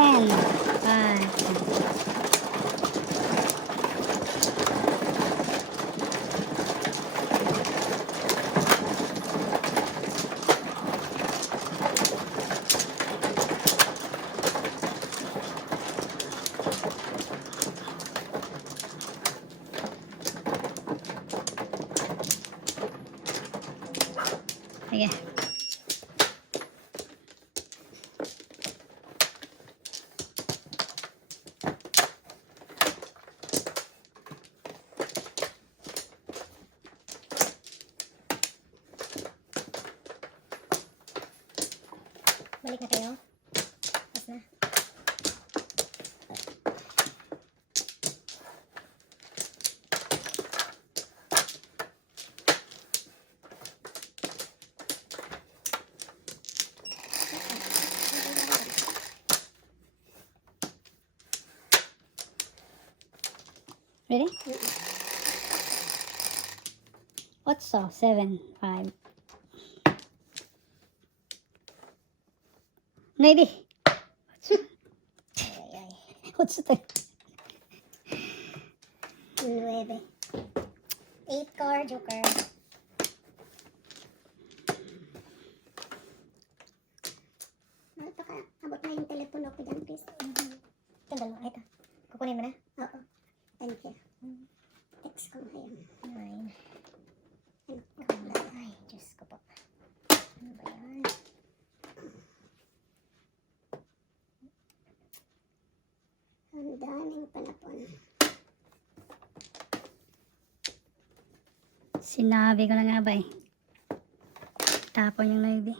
10. 5, 10. Sige. Balik na kayo. Tapos na. Ready? 8, 7, 5. Maybe. 8. 9. 8 card, joker. Baka abot na yung telepono ko dyan, please. Ito, dalawa. Ito. Kukunin mo na? Oo. Thank you. Text ko ngayon. 9. Ay, Diyos ko po. Ano ba yan? Ang daming panapon. Sinabi ko na nga ba eh. Tapon yung navy.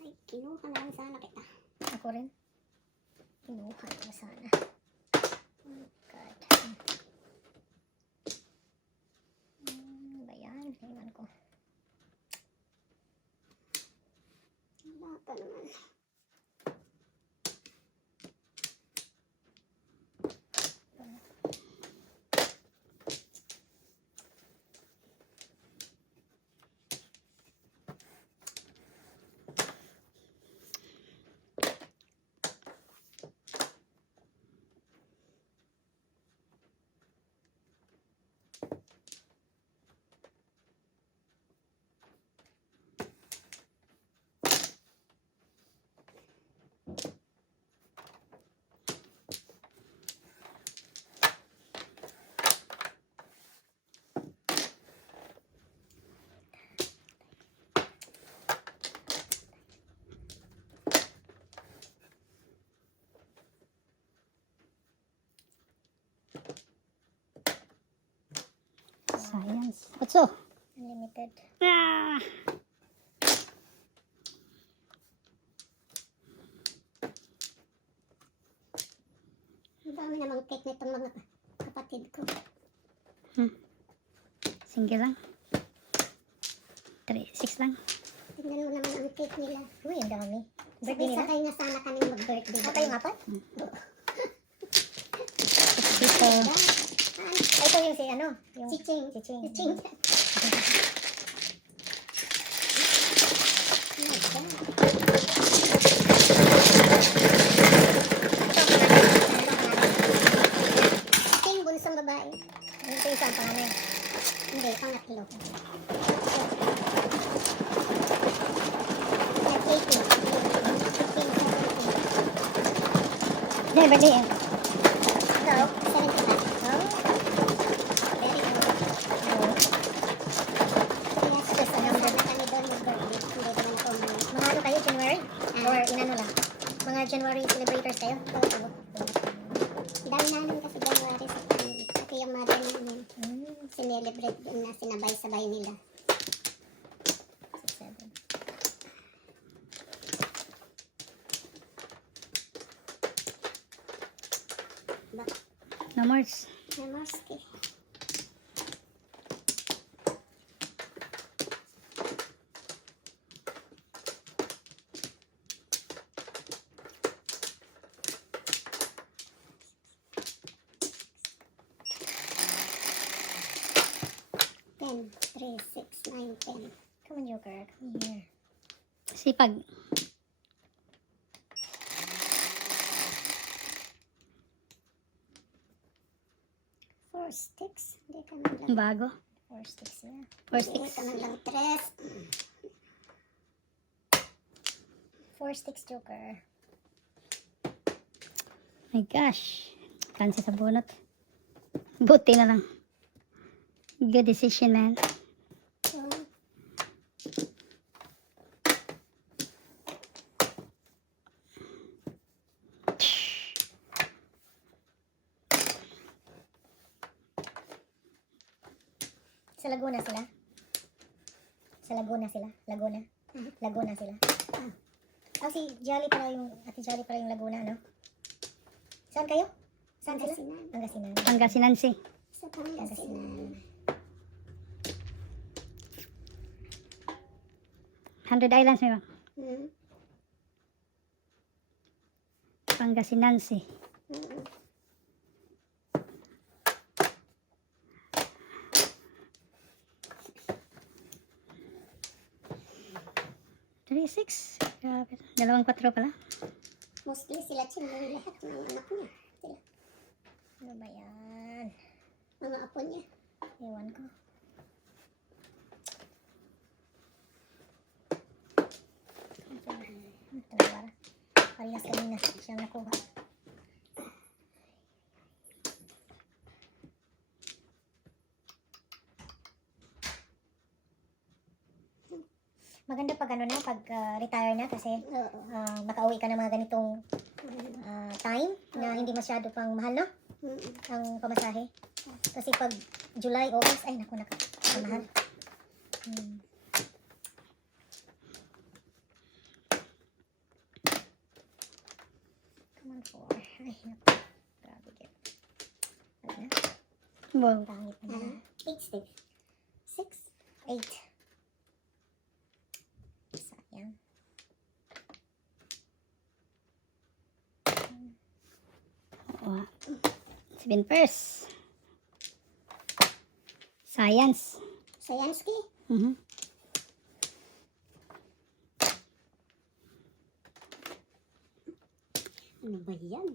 Ay, kinuha na lang sana kita. Ako rin. Kinuha na sana. Oh God. Ano ba yan? Tingnan ko. Wala pa naman. Science. 8. Unlimited. Ah! Ang dami namang cake nitong mga kapatid ko. Single lang. 3, 6 lang. Tingnan mo naman ang cake nila. Uy, ang dami. Birthday nila? Sabay-sakay na sana kami mag-birthday. Ah, kayong apat? Dito. Ay, ito yung si ano? Yung Chiching. Chiching. Chiching. Chiching, bunsong babae. Ano ito yung isang panganay? Hindi, pangatlo. Hindi, birthday eh. Ikaw? 75. Oh, Very good. oh. Kaya sana kami doon mag-birthday. Hindi naman ko Mga ano kayo, January? Ah. Or inano lang? Mga January celebrators kayo? dami namin kasi January sa family. Pati yung mother namin. Hmm, Sinelebrate din na sinabay-sabay nila. 6, 7. No more. Namaste. Ten, 3, 6, 9, 10. Come on, Joker. Come here. Sipag. Four sticks. Hindi ka man lang. Bago. 4 sticks na. 4 Hindi sticks. ka man lang tres. 4 sticks joker. My gosh. Kansi sa bunot. Buti na lang. Good decision, man. So, Sa Laguna sila? Sa Laguna sila? Laguna? Laguna sila? Ah, si Jolly pala yung, Ate Jolly pala yung Laguna, no? Saan kayo? Saan sila? Pangasinan. Pangasinan. Pangasinan si. sa Pangasinan. 100 Islands, may ba? Hmm. Pangasinan si. Hmm. 36. Grabe. 2-4 pala. Mostly sila Chinloy lahat ng anak niya. Sila. Ano ba yan? Mga apo niya. Ewan ko. Ito na para. Parehas kanina siyang nakuha. Maganda pag ano na, pag retire na kasi Oo. makauwi ka ng mga ganitong time na hindi masyado pang mahal, no? Hmm. Ang pamasahe. Kasi pag July, August, ay naku, mahal. Come on, 4. Ay, naku. Grabe din. Wala na. Wow. Pangit na na. 8 sticks. 6. 8. Sayang. Oo. 7 pairs. Science. Sayansky. Mhm. Ano ba yan?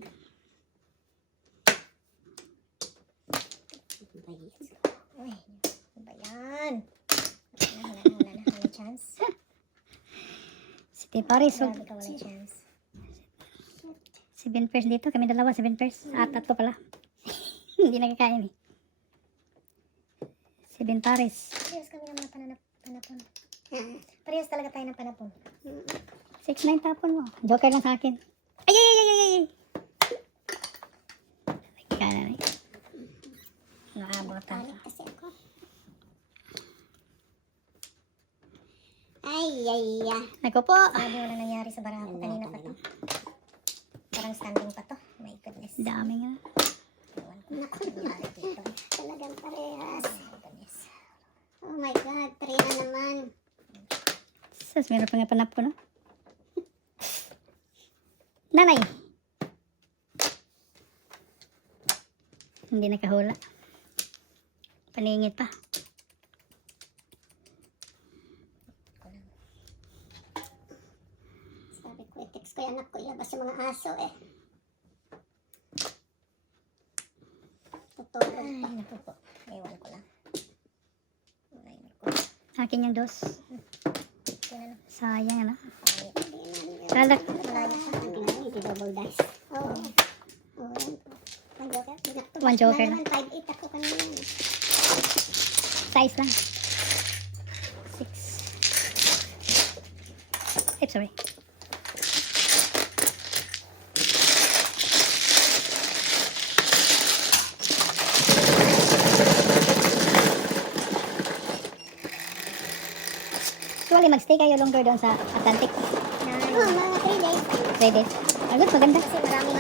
Ano ba yan? Ay, ano ba yan? Wala na. Wala chance. Si Paris. So, Grabe ka, wala chance. 7 pairs dito. Kami dalawa, 7 pairs. Ah, 3 pala. Hindi nakakain eh. 7 pares. Parehas kami ng mga panapon. Ah. Parehas talaga tayo ng panapon. 6-9 tapon mo. Joker lang sa akin. Ay, ay, ay, ay, ay, ay. Nagkanan eh. Naabotan. Panik kasi ako. Ay, ay, ay. Naku po. Sabi wala nangyari sa barako kanina pa to. Parang standing pa to. My goodness. Dami nga. Ewan ko. Naku, nangyari dito. Talagang parehas. My goodness. Oh my God, 3 na naman. Sus, meron pa nga panap ko, no? Nanay. Hindi nakahula. Paningit pa. Sabi ko, i-text ko yung anak ko, ilabas yung mga aso eh. Totoo. Ay, naku po. Ewan ko lang. Ay, naku. Akin yung dos. Ito na lang. Sayang, ano? Pangit. Kala, Malayo siya. Ang ginagawa, double dice. Oo. Oo, yan po. Ang joker. One joker na naman, 5-8 ako kanina yan. size lang. 6. Ay, sorry. Actually, magstay kayo longer doon sa Atlantic. Oo, mga 3 days. 3 days. Agad, maganda. Kasi maraming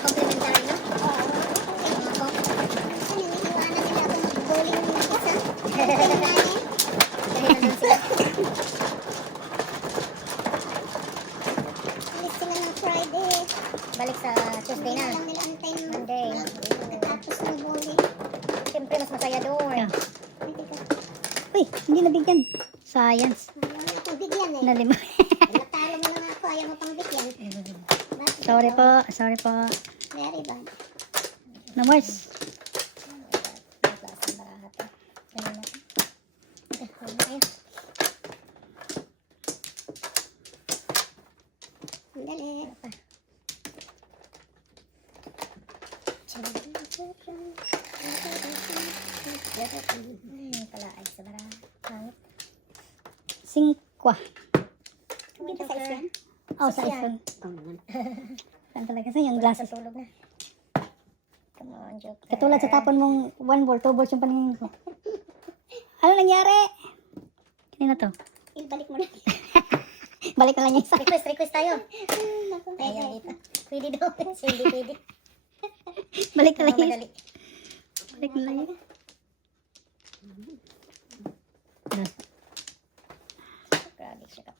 complimentary, no? Oo. Ano, iniiwanan nila ako mag-bowling ng bus, ha? Bowling namin. Alis sila ng Friday. Balik sa Tuesday Hindi na. lang nila antay ng Monday. pagkatapos ng bowling. Siyempre, mas masaya doon. Yeah. Pwede ka. Uy, hindi nabigyan. Science. Ayaw na akong bigyan. yan eh. Nalim. Natalo mo na nga ako, ayaw mo pang bigyan. Bakit Sorry ikaw? po, sorry po. Very bad. No worse. Ang klaseng baraha to. Ganun natin. Huwag na kayo. Ang dali. Pala ay sa baraha. Pangit. 5. Hindi ba size yan? Oh, sa Yan. iPhone. Oo naman. Saan talaga sa yung glasses? Tulog na. Come on, Joker. Katulad sa tapon mong 1 ball, 2 balls yung paningin ko. Ano nangyari? Kanina to? Ibalik mo na. Balik na lang yung isa. Request tayo. Naku, Ayan dito. Pwede daw. Hindi pwede. Balik na lang yung isa. Madali. Balik na lang yung isa. Grabe siya.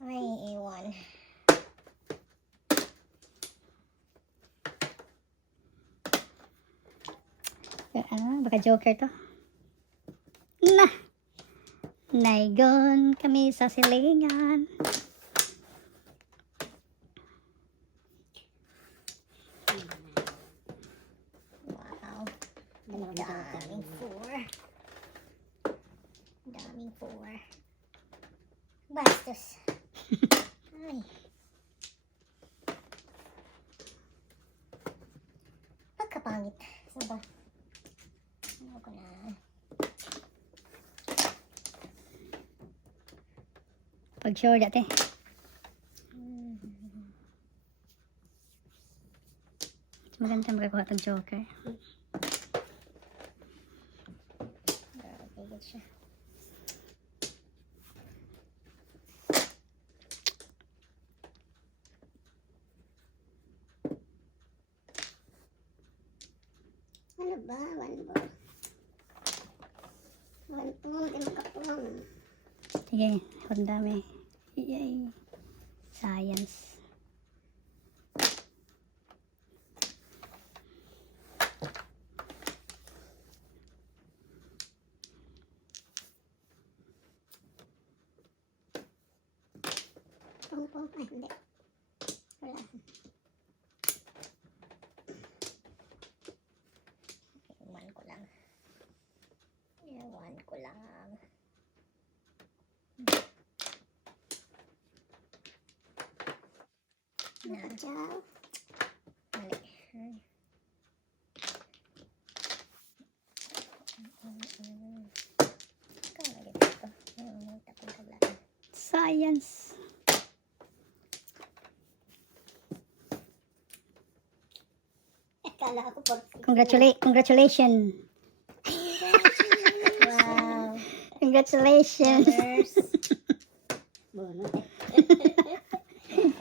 Ay, iwan. Baka joker to. Na! Naigon kami sa silingan. Wow. Daming 4. Daming 4. Bastos. Ay. Pagkapangit. Saan ba? Ano ko na? Pag sure dati. Maganda makakuha itong joker. Grabe, good siya. ano ba? One ball. One ball, di makapong. Sige, ang dami. Yay. Science. Pong. Ay, hindi. Wala. Iwan ko lang. Iwan ko lang. Ciao. Mali. Ay. Ikaw na dito. Tapos kaglaan. Science. Akala ko 40. Congratulations. Wow. Congratulations. Nurse. Bono.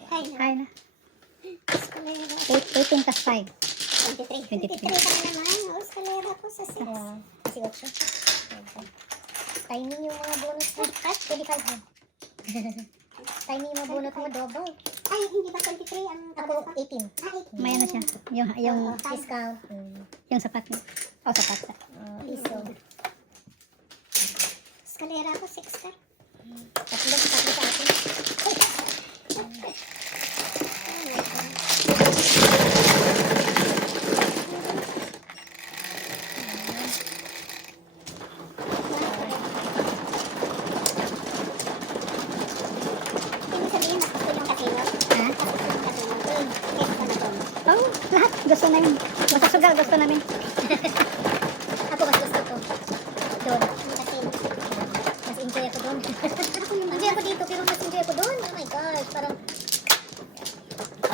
Ay, na. Ay na. Eskalera. 18 plus 5. 23. 23 ka na naman. O, eskalera ko sa 6. Wow. Si 8. Timing yung mga bonus mo. 25 mo. Timing yung mga bonus mo, double. Ay, hindi ba 23 ang Ako, 18. Ah, 18. May ano siya. Yung Discount. yung sapat niya. Oh, sapat sa. Piso. Eskalera ko 6 ka. Tatlo sa akin. Ibig sabihin, mas gusto yung kasino. Ha? Mas gusto yung kasino. Kesa sa naton. Oh, lahat. Gusto namin. Basta sugal, gusto namin. Ako mas gusto ko. Doon. Yung kasino. Mas enjoy ako doon. Enjoy ako dito, pero mas enjoy ako doon. Oh my gosh, parang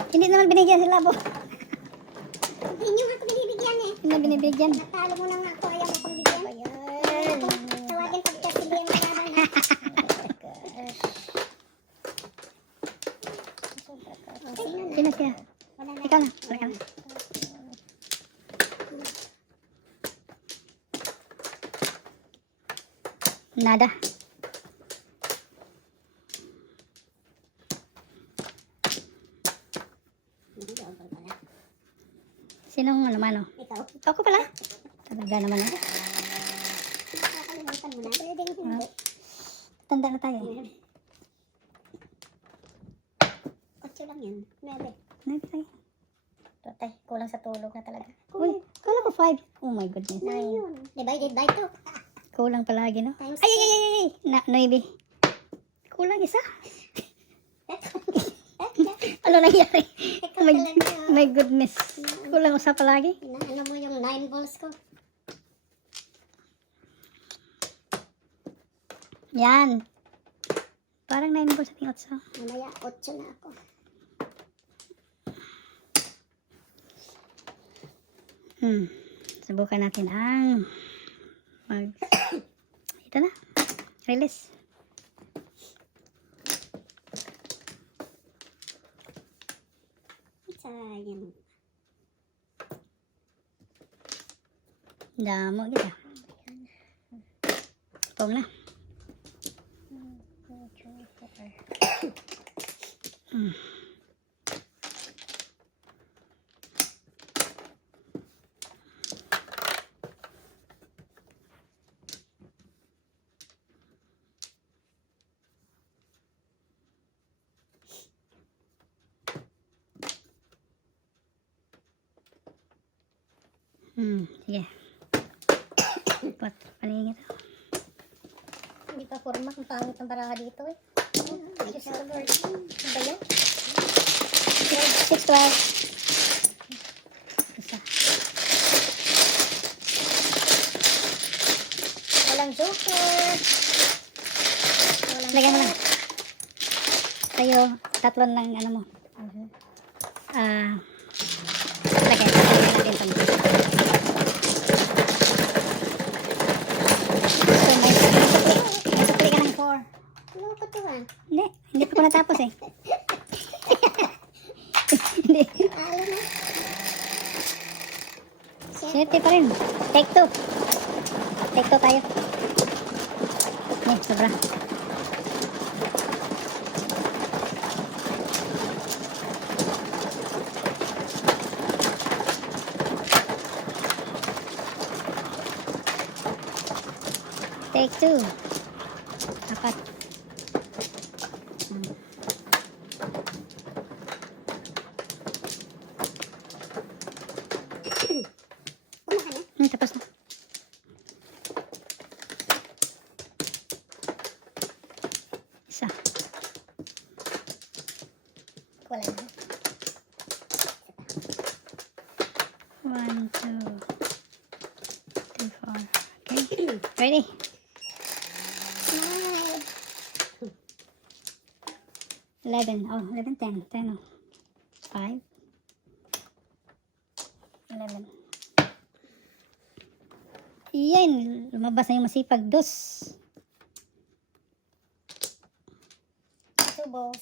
Hindi naman binigyan sila po. Hindi nyo nga ako binibigyan eh. Hindi binibigyan. Natalo mo na nga ako. Ayaw mo pang bigyan. ayan. Tawagin pagka sila yung maglaban ha. Oh my gosh. O, sino na? Sino siya? Wala na. Ikaw na. Wala ka na. Nada. Double pala. Sinong ano mano? Ikaw. Ako pala. Talaga naman ah. Nakakalimutan mo na. Pwedeng hindi. Tanda na tayo. lang yan. 9. Nagtay. Tatay, kulang sa tulog na talaga. Uy, kala ko 5. Oh my goodness. 9 yun. Divided by 2. Kulang palagi, no? Times Ay, ay, ay, ay, ay. Na, 9. Kulang isa. Ano nangyari? Ikaw Oh my, talaga. my goodness. Kulang usa palagi. Inaano mo yung 9 balls ko. Yan. Parang 9 balls sa tingot sa. Mamaya 8 na ako. Subukan natin ang ito na. Release. Sayang. Damo kita. Pong na. Sige. Paningin ito. Hindi pa forma kung pangit ang baraha dito eh. Diyos ko Lord. Ano ba yan? 6, 12. Isa. Walang joker. Lagyan mo lang. Tayo, tatlon ng ano mo. Lagyan natin ito. So, may supli ka ng 4. Ano ko to ah? Hindi pa ko natapos eh. Hindi. Alam na. Siyete pa rin. Take 2. Take 2 tayo. Sobra. Take 2. 4. Una ka na. Tapos na. Isa. Wala na. 1, 2, 3, 4. Okay. Ready? 11. Oh, 11, 10. 10. 5. 11. Iyan. Lumabas na yung masipag. 2. Subos.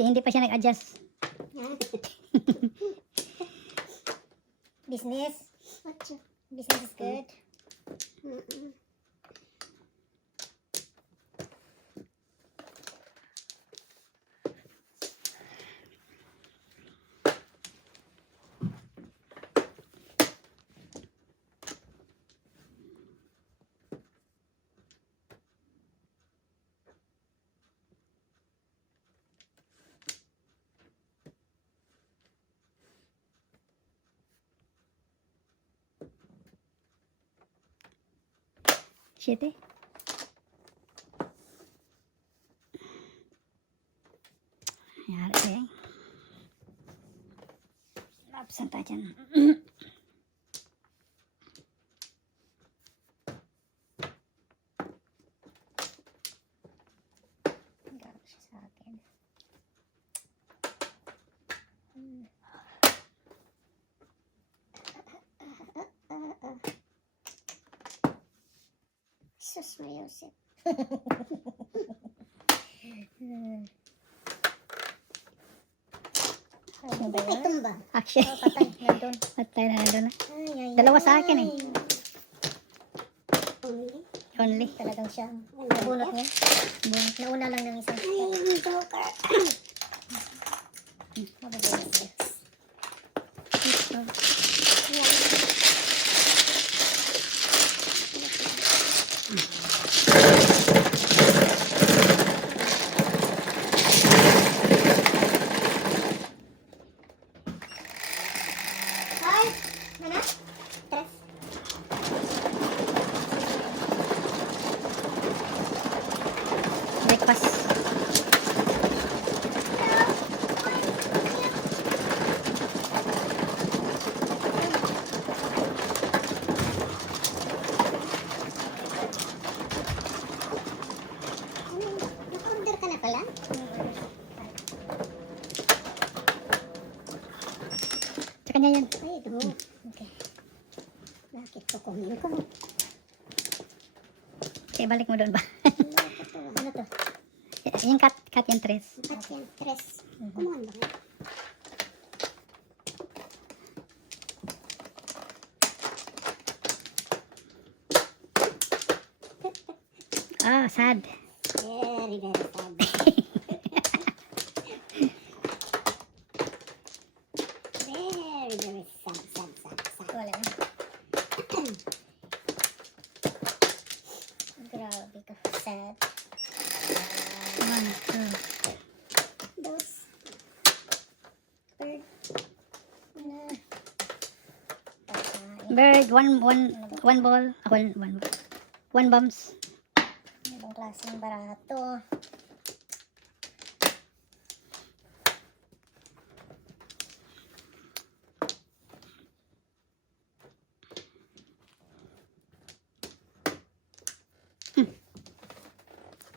Hindi pa siya nag-adjust. Business. 8. Business is good. Siete. Ayan, okay. Lapsan tayo dyan. Gago siya sa akin. Diyos mo, Yosef. Ano ba Ay, yan? tumba. Action. Oh, patay. Nandun. Patay na nandun na. Ay, ay, Dalawa sa akin eh. Only. Only. Talagang siya. Nabunot niya. Bunot. Nauna lang ng isang Ay, yung joker. Mabubunas niya. Ay, ano? Tres. Breakfast. Naka-order ka na pala? Sa kanya yan. Ay, ito. Okay. Bakit ko kumin ko? Okay, balik mo doon ba? Bakit to? Ano to? Yung cut yung tres. Ba't yan? Tres. Kumuhan ba kayo? Ah, sad. Very, very sad. Very, very sad. Wala na. Grabe ka. Sad. One, two. Dos. Third. Ano? Pagkain. Bird, one ball. Ah, one bombs. Ibang klaseng barato.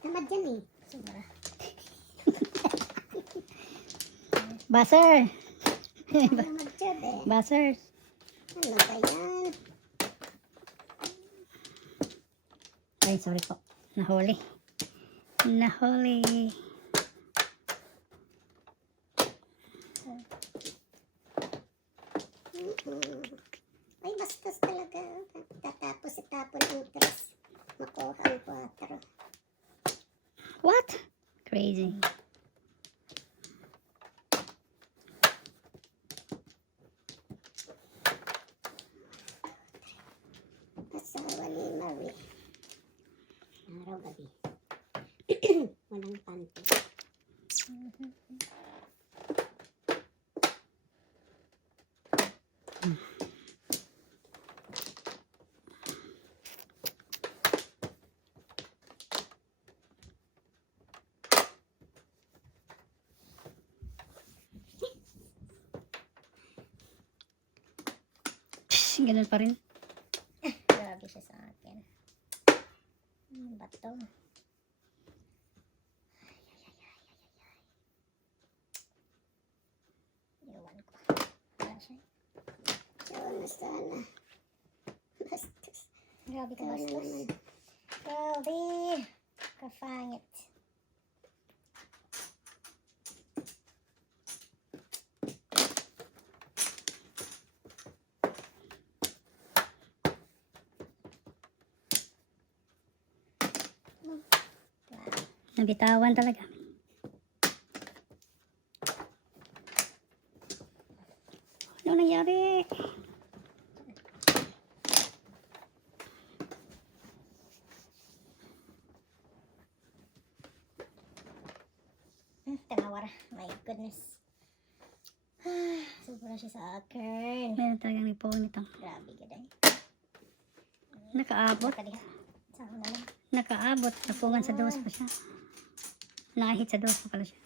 Tamad yan eh. Sobra. Buzzer. Tamad dyan eh. Buzzer. Ano ba yan? Ay, sorry po. Nahuli. Nahuli. Ay, bastos talaga. Tatapos itapon ang tres. Makuha ang 4. What? Crazy. Asawa ni Marie. Araw-gabi. Walang panty. Psh, ganun pa rin. Grabe siya sa akin. Ano ba to? Iwan ko. Wala siya. Sana. Bastos. Grabe ka Ikaw na bastos. naman. Grabe. Kafangit. Nabitawan talaga. Ano nangyari? Tinawara. My goodness. Sobra siya sa akin. Meron talagang nagpawag nito. Grabe ka day. Nakaabot. Kadiha. Sa ako na lang. Nakaabot. Napungan sa dos pa siya. Nakahit sa dos pa pala siya.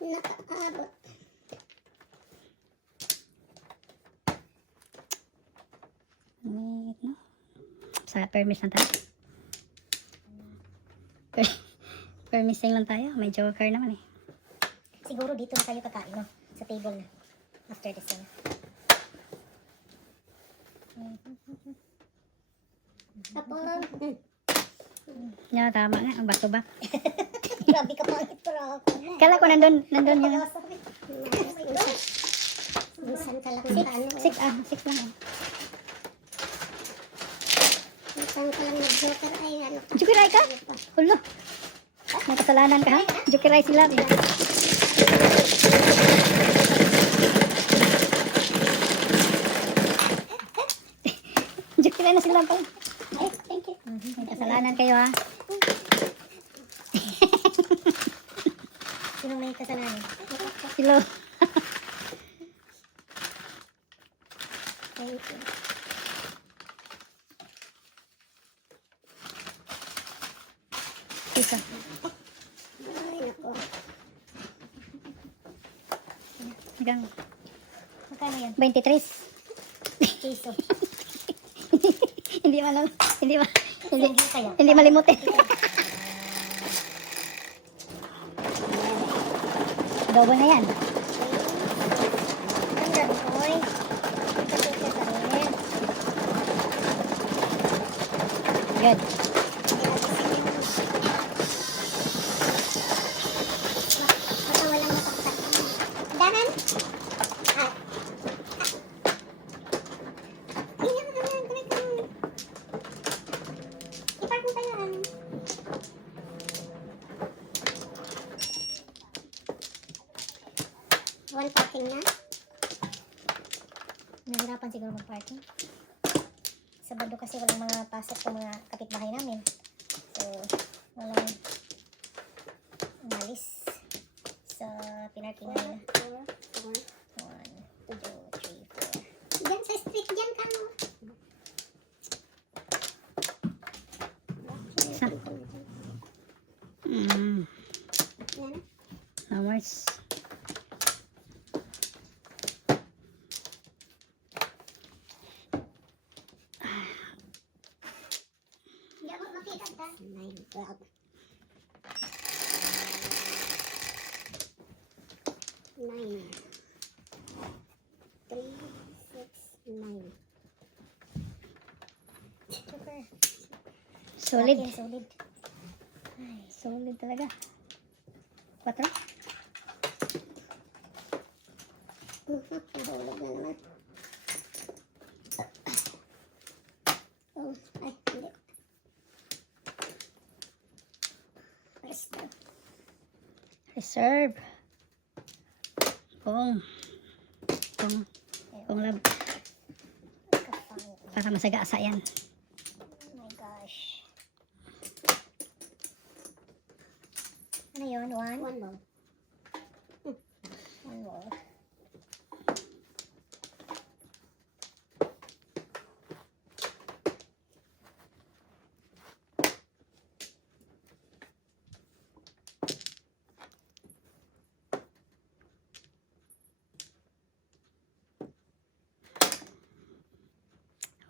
Nakaabot. Wait, no? Sa permis lang tayo. Permis missing lang tayo. May joker naman eh. Siguro dito na tayo kakain, no? Sa table na. After this na. Tapos, Yeah, tama nga. Ang back to back. Grabe ka pangit pero ako. Kala ko nandun yung... minsan ka lang Six lang eh. minsan ka lang nag-joker ay ano. Jukiray ka? Hulo. May kasalanan ka ha? Jukiray sila. Jukiray na sila pala. Ay, thank you. May kasalanan kayo ha? Sino may kasalanan? Silo. Thank you. Isa. Ay, naku. Hanggang Magkano yan? 23. Piso. Hindi man hindi Hindi kaya. hindi malimutin. Double na yan. Ang dami, oy. Ipasuka sa rin. Good. Baka walang mataktak. Danan? Ah. Tingnan mo naman, correct ka. I-park mo pa yan. One parking na? Nahirapan siguro mag-parking. Sabado kasi walang mga pasok sa mga kapitbahay namin. So, walang umalis sa pinarkingan nila. 1, 2, 3, 4. Diyan sa street, diyan ka mo. Isa. Yan. Hours. Hindi ako makita ka. 9, 12. 9. 3, 6, 9. Super. Solid. Akin, solid. Ay, solid talaga. 4. Nahulog na naman. Oh, ay, hindi. Presto. Reserve. Kung lab. Kapangit. Para masagasa yan. Oh my gosh. Ano yun? 1? One more. 1 more.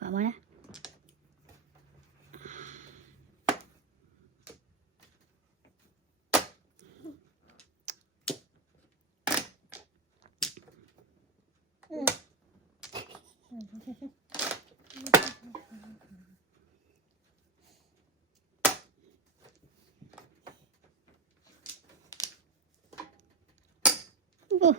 Hawa mo na. Oh.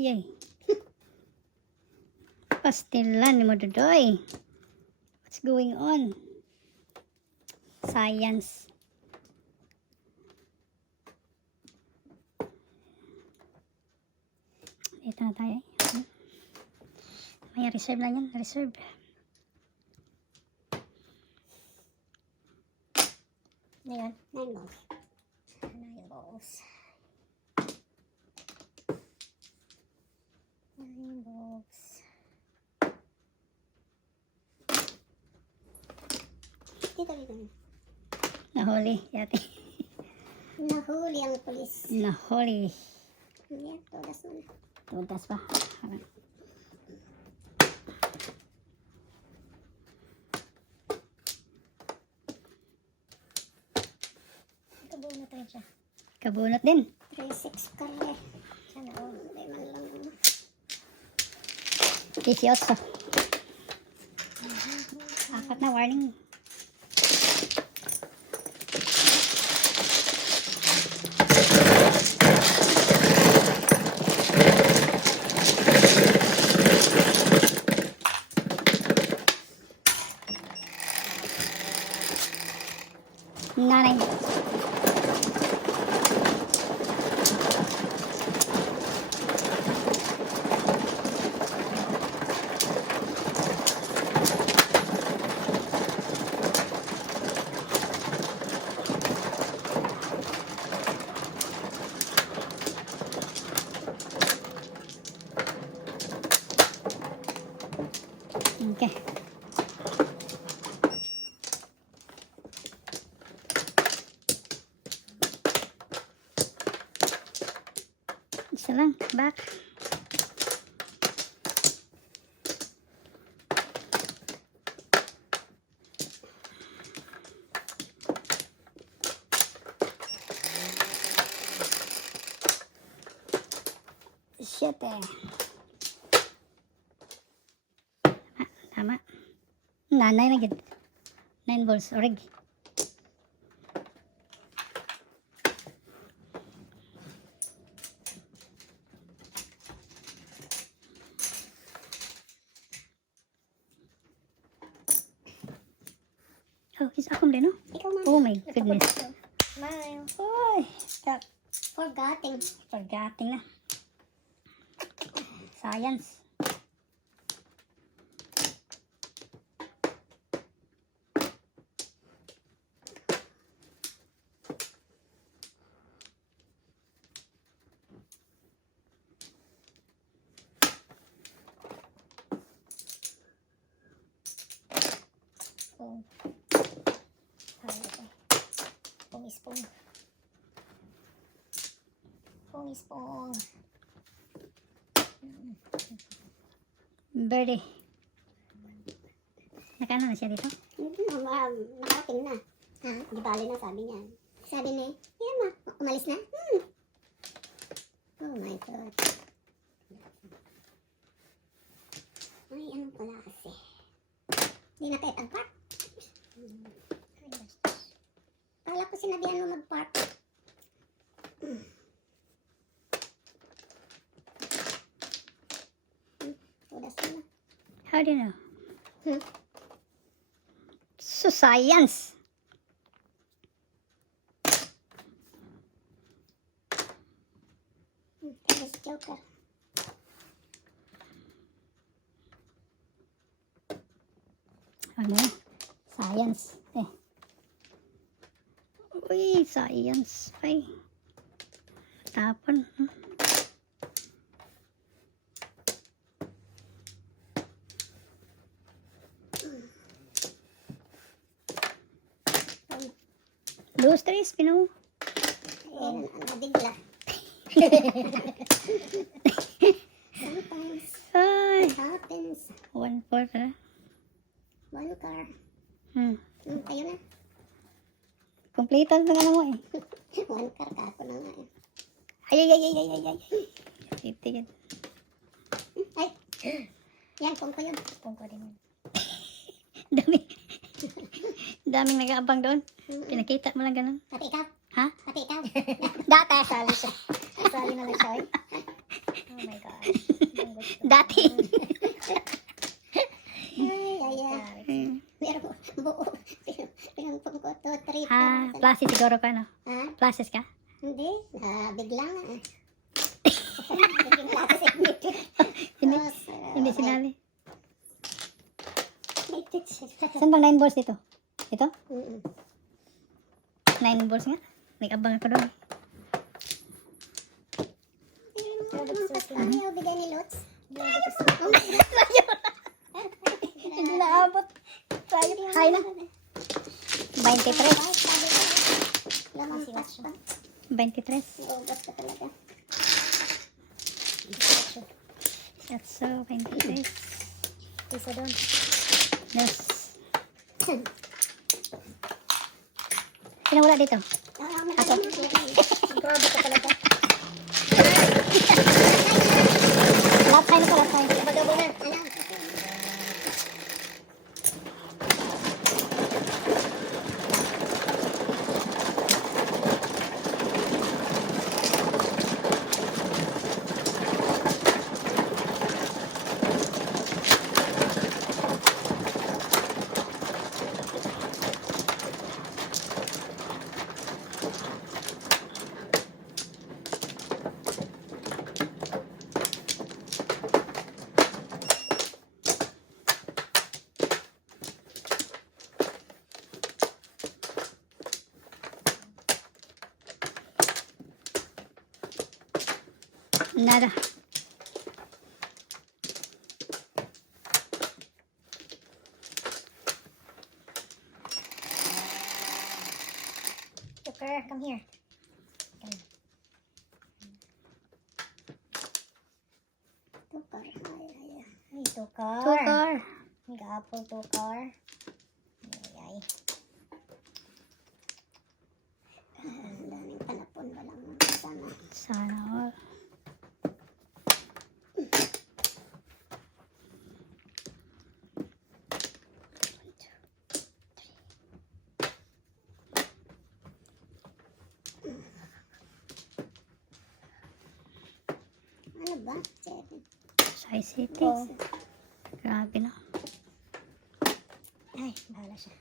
Yay. Pastilan ni mo Dodoy. What's going on? Science. Dito na tayo. May reserve lang yan. Reserve. Ano yun? 9 balls. 9 balls. 9 balls. Dito, dito. Nahuli. Yati. Nahuli ang pulis. Nahuli. Yan, todas mo na. Tutas pa. Kabunot rin siya. Kabunot din. 3-6 karye. Sana all. Hindi man lang naman. 18. Apat na warning. Nanay. Okay. Isa lang. Back. Siyete. Tama. Nanay na gid. 9 balls. Orig. Oh, isa akong din, no? Ikaw man. Oh my goodness. Smile. Uy, stop. Forgetting. Forgetting na. Science. Spoon. Ay, ito. Spoon. Spoon. Birdie. Nakano na siya dito? Nakarating na. Ha? Di bali na sabi niya. Sabi niya, yan ma, umalis na? Oh my God. Ay, anong pala kasi? Hindi na tayo tag-park. Kala ko sinabihan mo mag-park. Tudas mo na. How do you know? Hmm? So science. Tapos joker. Ano? Science. Uy, science. Ay. Tapon. Dos, tres, Pino. Nabigla. Sometimes Ay. it happens. 1-4 pala. One car. Tayo na. Completed na nga mo eh. One car ka ako na nga eh. Ay. Titigil. Ay! Yan, pong ko yun. Spoon ko din yun. Daming nag-aabang doon. Pinakita mo lang ganun. Pati ikaw. Ha? Pati ikaw. Dati. Sali siya. Sali na lang siya eh. Oh my gosh. Ang gusto. Dati. Ay. Meron mo buo. Pinampong ko 2, 3, 4. Plasis siguro ka, no? Ha? Plasis ka? Hindi. Bigla nga eh. Naging klase signature. Hindi. Oh, Hindi sinali. May text. Saan bang 9 balls dito? Ito? Mm-mm. 9 balls nga. Nag-abang ako doon. Ano yung bigay ni Lots? Hindi naabot. Hay na. 23. Sabi ko, Lamang Kasi pas pa. 23. Ubas ka talaga. That's so 23. Piso doon. Yes. Sino wala dito? Ako. Grabe ka talaga. Lahat tayo na lahat tayo. Gabo na. Nada. Joker, come here. Tukar. Ay, tukar. Tukar. Nag-apple tukar. Ay, ay. Ang daming palapon. Walang sama. Sana all. Ano ba? 7. Sai City. Oh. Grabe na. Ay, bahala siya.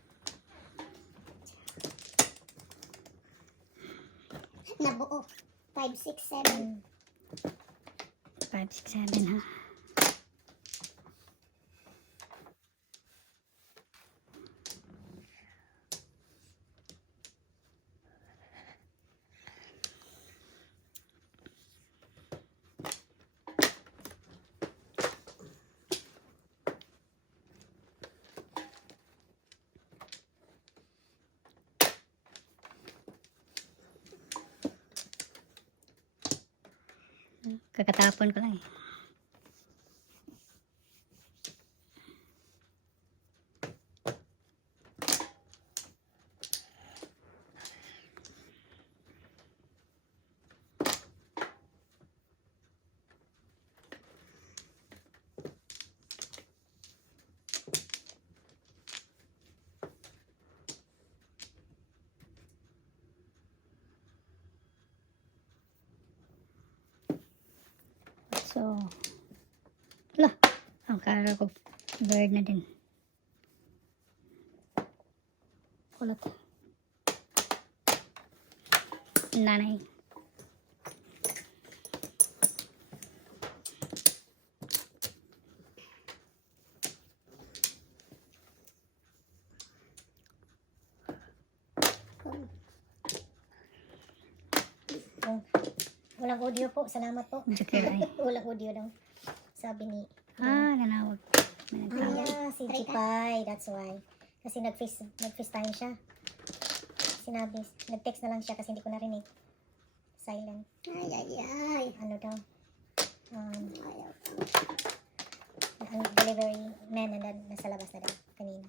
Nabuo. 5, 6, 7. 5, 6, 7 ha. Kakatapon ko lang eh. So, lah, ang kala ko bird na din. Kulot. Nanay. Oh. Walang audio po. Salamat po. Joker ay. Walang audio daw. Sabi ni... Nanawag. May nagtawag. si Chipay. That's why. Kasi nag-FaceTime siya. Sinabi, nag-text na lang siya kasi hindi ko narinig. Silent. Ay, ay, ay. Ano daw? Ayaw. Ang delivery man nasa labas na daw kanina.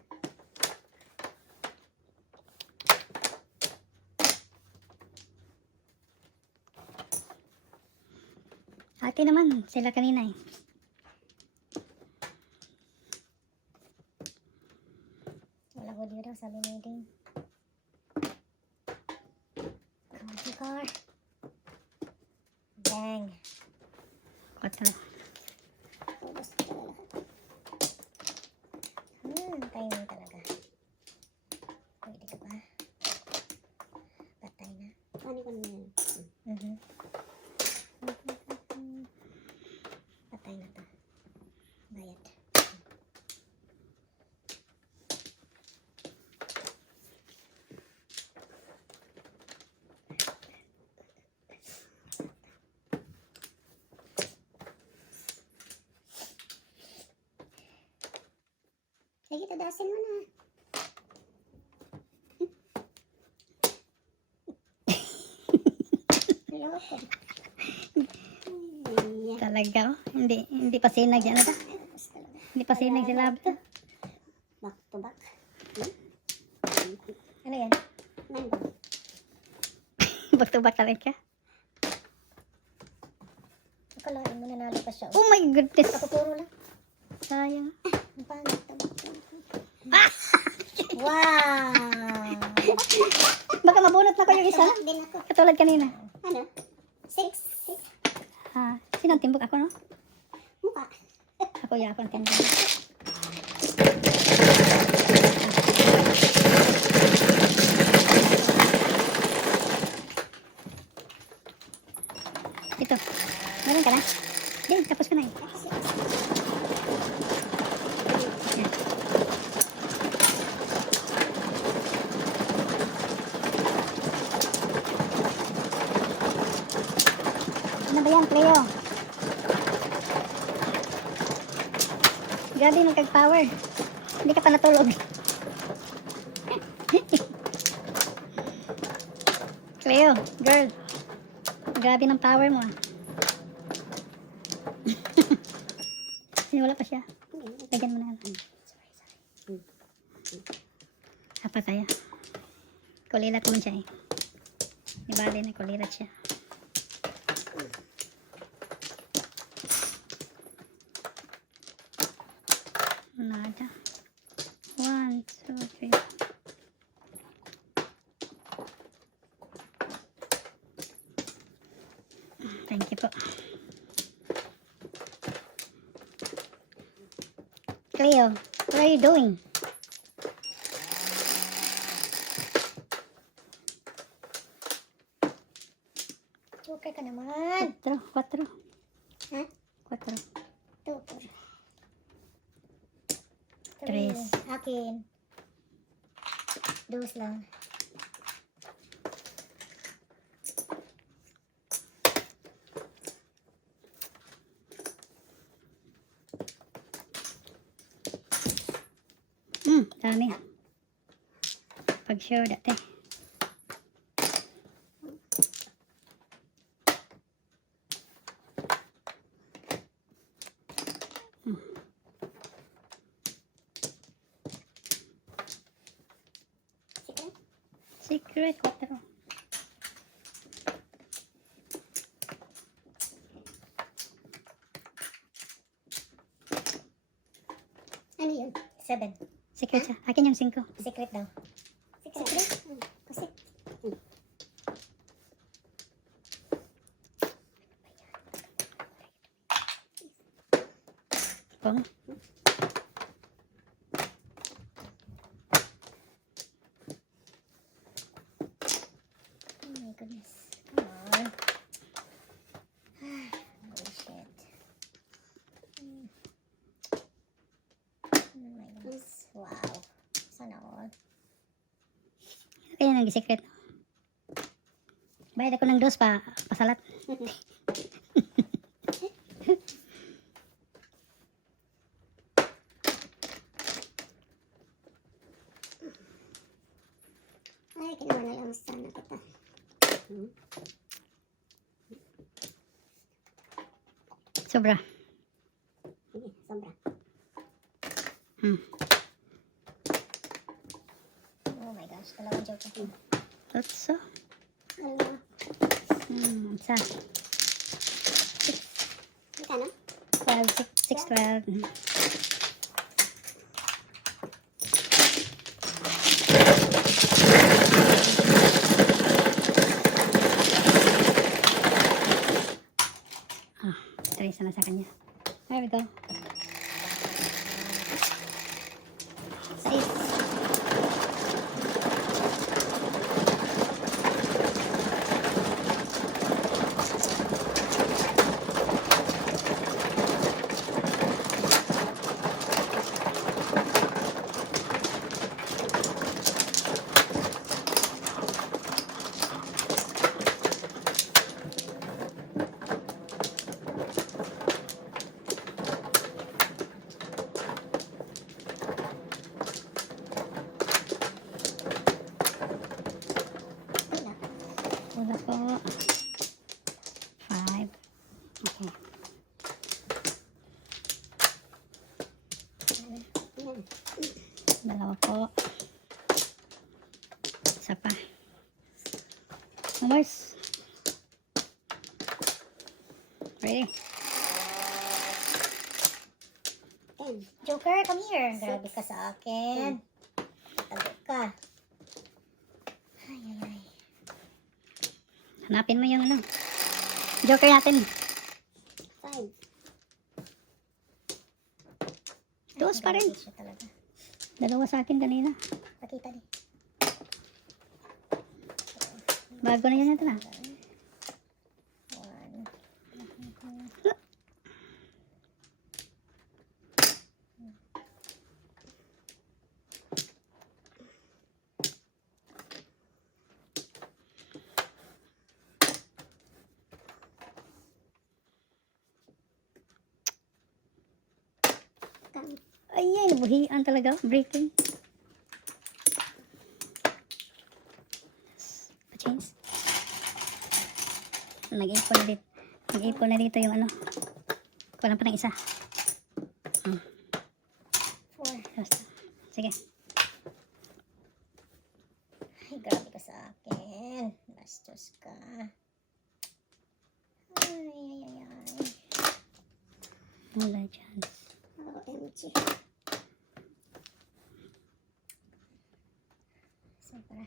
Ate naman, sila kanina eh. Walang audio daw, sabi ni Ding. County car. Bang. Kwatro. Ubas ka talaga. Timing talaga. Pwede ka ba? Patay na. Ano ko naman yan? Patay na to. Bayad. Sige, tadasin mo na. Talaga, oh. Hindi pa sinag yan, ata. Hindi pa sinag si Labda. Back to back. Ano yan? Mango. Back to back talaga. Akalain mo nanalo pa siya. Oh my goodness. Ako puro lang. Sayang. Ang pangit naman. Wow! Baka mabunot na ko yung isa. Back din ako. Katulad kanina. Ano? 6. Sino ang timbuk? Ako, no? Mukha. Ako ang timbuk. Ito. Meron ka na? Di, tapos ka na eh. Yan. Ano ba yan, Cleo? Grabe nagkag-power. Hindi ka pa natulog. Cleo, girl. Grabe ng power mo ah. Wala pa siya. Lagyan mo na lang. Apat tayo. Kulilat mo siya eh. Ibali na kulilat siya. Nada. 1, 2, 3. Thank you po. Cleo, what are you doing? Joker ka naman. 4. Ha? 4. 2, 3. Akin. 2 lang. Dami. Pag sure dati. Secret 4. Ano yun? 7. Secret siya. Akin yung 5. Secret daw. Secret? Kasi. Pong. Oh my goodness. Come on. Bullshit. Oh my goodness. Wow. Sana all. Kaya nang secret. Bayad ako ng 2 pa pasalat. Ay, kinuha na lang sana kita. Sobra. Sige, sobra. Oh my gosh. Dalawang joker. Tatso. Ano? Isa. Magkano? 12, 6, 12. Trace na sa kanya. There we go. 6. Okay. Yan. Dalawa po. Isa pa. Umars. Ready? 10. Joker, come here. Grabe ka sa akin. Tago ka. Ay, ay, ay. Hanapin mo yung ano. Joker natin. 5. Dos pa rin. Siya talaga. Dalawa sa akin kanina. Pakita di. Bago na yan natin ah. 1. Ay, nabuhian talaga. Breaking. Pa-change. Nag-ipon na dito. Nag-ipon na dito yung ano. Kulang pa ng isa. 4. Basta. Sige. Ay, grabe ka sa akin. Bastos ka. Ay, ay, ay, ay. Wala chance. OMG. Sobra.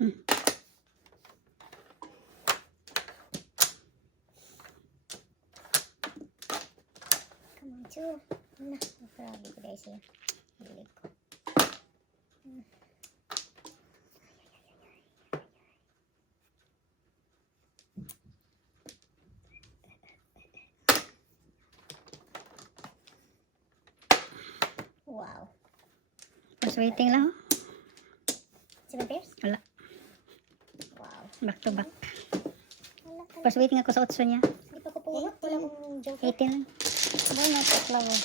Hmm. Come on, 2. Ano? Grabe ko dahil siya. Bilig ko. Wow. First waiting lang. 7 pairs? Wala. Wow. Back to back. Wala ka. First waiting ako sa 8 niya. Hindi pa ko pumunot. Wala akong joker. 18 lang. Boy, not flower.